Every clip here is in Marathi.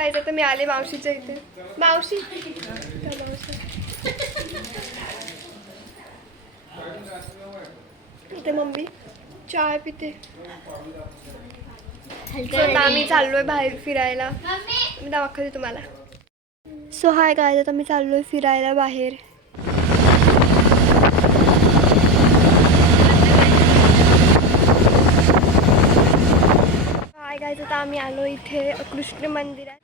काय तर मी आले मावशीच्या इथे. मावशी इथे मम्मी चहा पिते. आता आम्ही चाललोय बाहेर फिरायला. मी दाखवते तुम्हाला. सो हाय काय आता मी चाललोय फिरायला बाहेर. हाय काय आता आम्ही आलो इथे कृष्ण मंदिरात.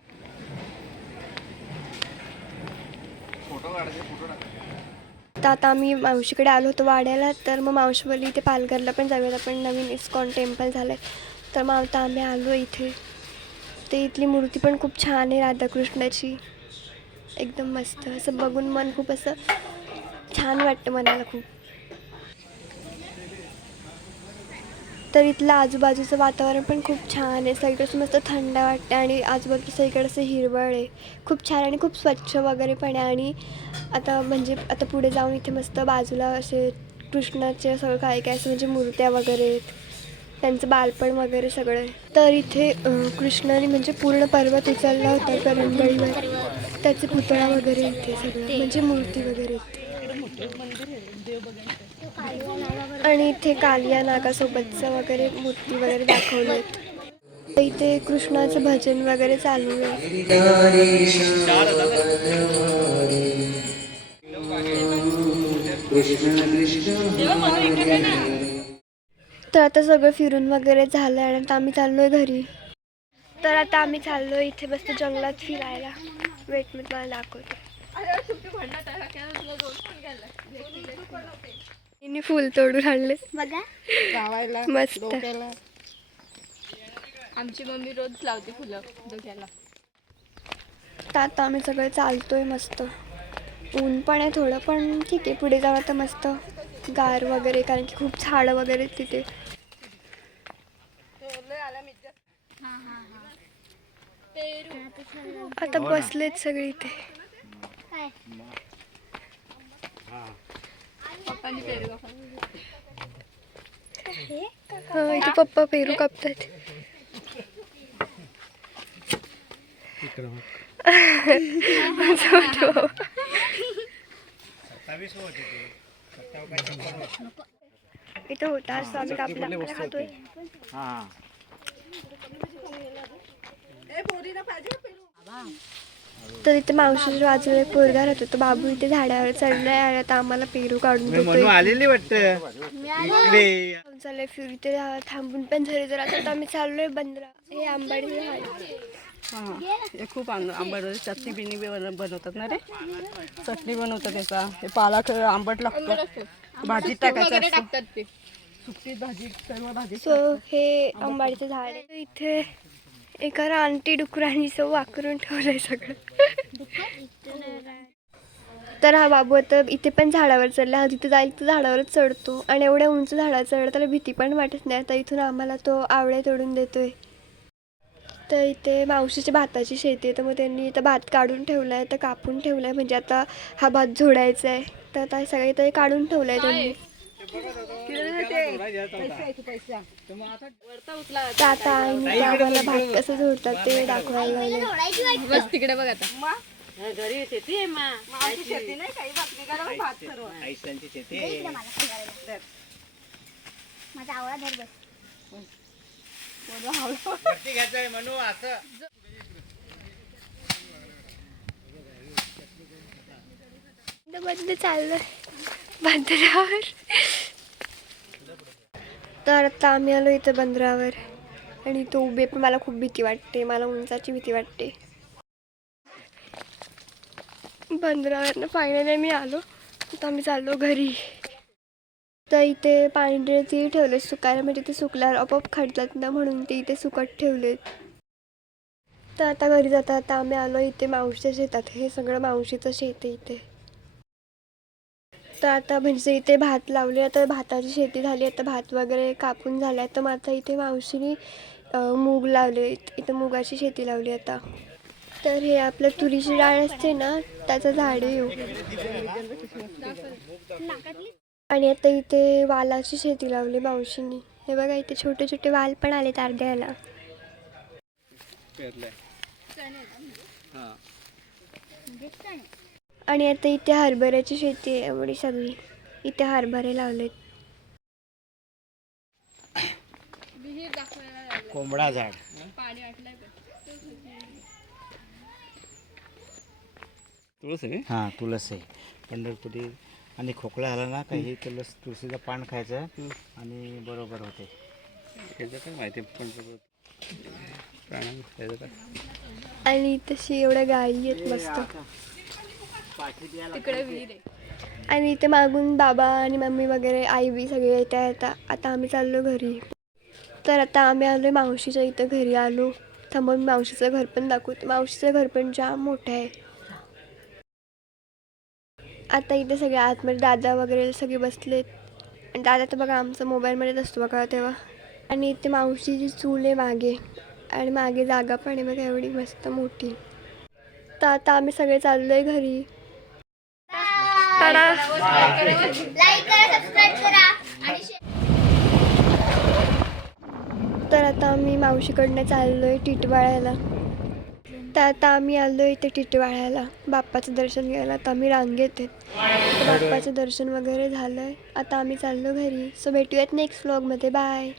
तर आता आम्ही मावशीकडे आलो होतो वाड्याला. तर मग मावशी बोलली इथे पालघरला पण जाऊयात आपण, नवीन इस्कॉन टेम्पल झालं आहे. तर मग आता आम्ही आलो इथे. ते इथली मूर्ती पण खूप छान आहे राधाकृष्णाची, एकदम मस्त. असं बघून मन खूप असं छान वाटतं मनाला खूप. तर इथलं आजूबाजूचं वातावरण पण खूप छान आहे. सगळीकडे मस्त थंड वाटते आणि आजूबाजू सगळीकडे असं हिरवळ आहे, खूप छान आणि खूप स्वच्छ वगैरे पण आहे. आणि आता म्हणजे आता पुढे जाऊन इथे मस्त बाजूला असे कृष्णाचे सगळं काय काय असं म्हणजे मूर्त्या वगैरे आहेत, त्यांचं बालपण वगैरे सगळं आहे. तर इथे कृष्णाने म्हणजे पूर्ण पर्वत उचलला होता करंगळीवर, त्याचे पुतळा वगैरे इथे सगळं म्हणजे मूर्ती वगैरे. आणि इथे कालिया नागासोबतचं वगैरे मूर्ती वगैरे दाखवलेत. इथे कृष्णाचं भजन वगैरे चालू आहे. तर आता सगळं फिरून वगैरे झालं आणि आता आम्ही चाललोय घरी. तर आता आम्ही चाललोय इथे मस्त जंगलात फिरायला. वेट मी तुम्हाला दाखवते. फुल तोडून आणले मस्त. आमची मम्मी रोज लावते फुलं डोक्याला. तर आता आम्ही सगळे चालतोय मस्त. ऊन पण आहे थोडं, पण ठीक आहे. पुढे जावं तर मस्त गार वगैरे, कारण की खूप झाडं वगैरे तिथे. आता बसलेत सगळे इथे. इथे पप्पा पेरू कापतात. इथं होता असं आम्ही कापला खातोय. तर इथे मावशीच्या बाजूला एक पोरगा राहतो, तो बाबू इथे झाडावर चढलाय आणि आता आम्हाला पेरू काढून देतोय. चाललंय फिरू इथे थांबून पण झाले. तर आता आम्ही चाललोय बंदरा. हे आंबाडी हे खूप आंबट चटणी बिनी बनवतात ना रे, चटणी बनवतात त्याचा. हे पालक आंबट लागतो, भाजीत टाकायचं टाकतात ते सुकी भाजी, सर्व भाजी. सो हे आंबाडीचं झाड आहे. इथे एका रानटी डुकरांनी सो वाकरून ठेवलंय सगळं. तर हा बाबू आता इथे पण झाडावर चढला. हा जिथे जाईल तर झाडावरच चढतो आणि एवढ्या उंच झाडावर चढला त्याला भीती पण वाटत नाही. आता इथून आम्हाला तो आवळे तोडून देतोय. तर इथे मावशीची भाताची शेती आहे, तर मग त्यांनी इथं भात काढून ठेवला आहे, तर कापून ठेवला आहे. म्हणजे आता हा भात झोडायचा आहे, तर आता सगळे इथे काढून ठेवलं आहे त्यांनी. तर आता आम्हाला भात कसं झोडतात ते दाखवायला लागले. बस तिकडे बघ आता. घरी शेती आहे माझा आवळा धर बस. बंद चाललंय बंदरावर. तर आता आम्ही आलो इथं बंदरावर आणि तो उभे, पण मला खूप भीती वाटते. मला उंचाची भीती वाटते. बंदरावरनं फायनली मी आलो. आता आम्ही चाललो घरी. तर इथे पांढरे तीळ ठेवले सुकायला, म्हणजे ते सुकल्यावर आपोआप खडतात ना, म्हणून ते इथे सुकट ठेवलेत. तर आता घरी जाता आता आम्ही आलो इथे मावशीच्या शेतात. हे सगळं मावशीचं शेत आहे इथे. तर आता म्हणजे इथे भात लावले, आता भाताची शेती झाली. आता भात वगैरे कापून झाला. तर मग आता इथे मावशीने मूग लावले. इथं मुगाची शेती लावली आता. तर हे आपलं तुरीची डाळ असते ना, त्याचं झाड आहे. आणि आता इथे वालाची शेती लावली मावशीने. हे बघा इथे छोटे छोटे वाल पण आलेत अर्ध्याला. आणि आता इथे हरभऱ्याची शेती आहे एवढी सगळी. इथे हरभरे लावलेत. कोंबडा झाड. तुळस आहे हां तुळस आहे पंढरपुरी. आणि खोकला झाला ना काही तुळशीचं पान खायचं आणि बरोबर होते. त्याचं काय माहिती पण प्राणायाम त्याचं काय. आणि तशी एवढ्या गायी आहेत मस्त. आणि इथे मागून बाबा आणि मम्मी वगैरे आई बी सगळे येता आता आम्ही चाललो घरी. तर आता आम्ही आलो मावशीच्या इथं घरी आलो. थांबून मावशीचं घर पण दाखवते. मावशीचं घर पण जाम मोठं आहे. आता इथे सगळे आतमध्ये दादा वगैरे सगळे बसलेत. आणि दादा तर बघा आमचा मोबाईलमध्येच असतो बघा तेव्हा. आणि इथे मावशीची चूल आहे मागे. आणि मागे जागा पण आहे बघा एवढी मस्त मोठी. तर आता आम्ही सगळे चाललोय घरी. तर आता आम्ही मावशीकडनं चाललोय टिटवाळ्याला. तर आता आम्ही आलोय इथे टिटवाळ्याला बाप्पाचं दर्शन घ्यायला. तर आम्ही रांगेत आहेत. तर बाप्पाचं दर्शन वगैरे झालंय. आता आम्ही चाललो घरी. सो भेटूयात नेक्स्ट व्लॉगमध्ये. बाय.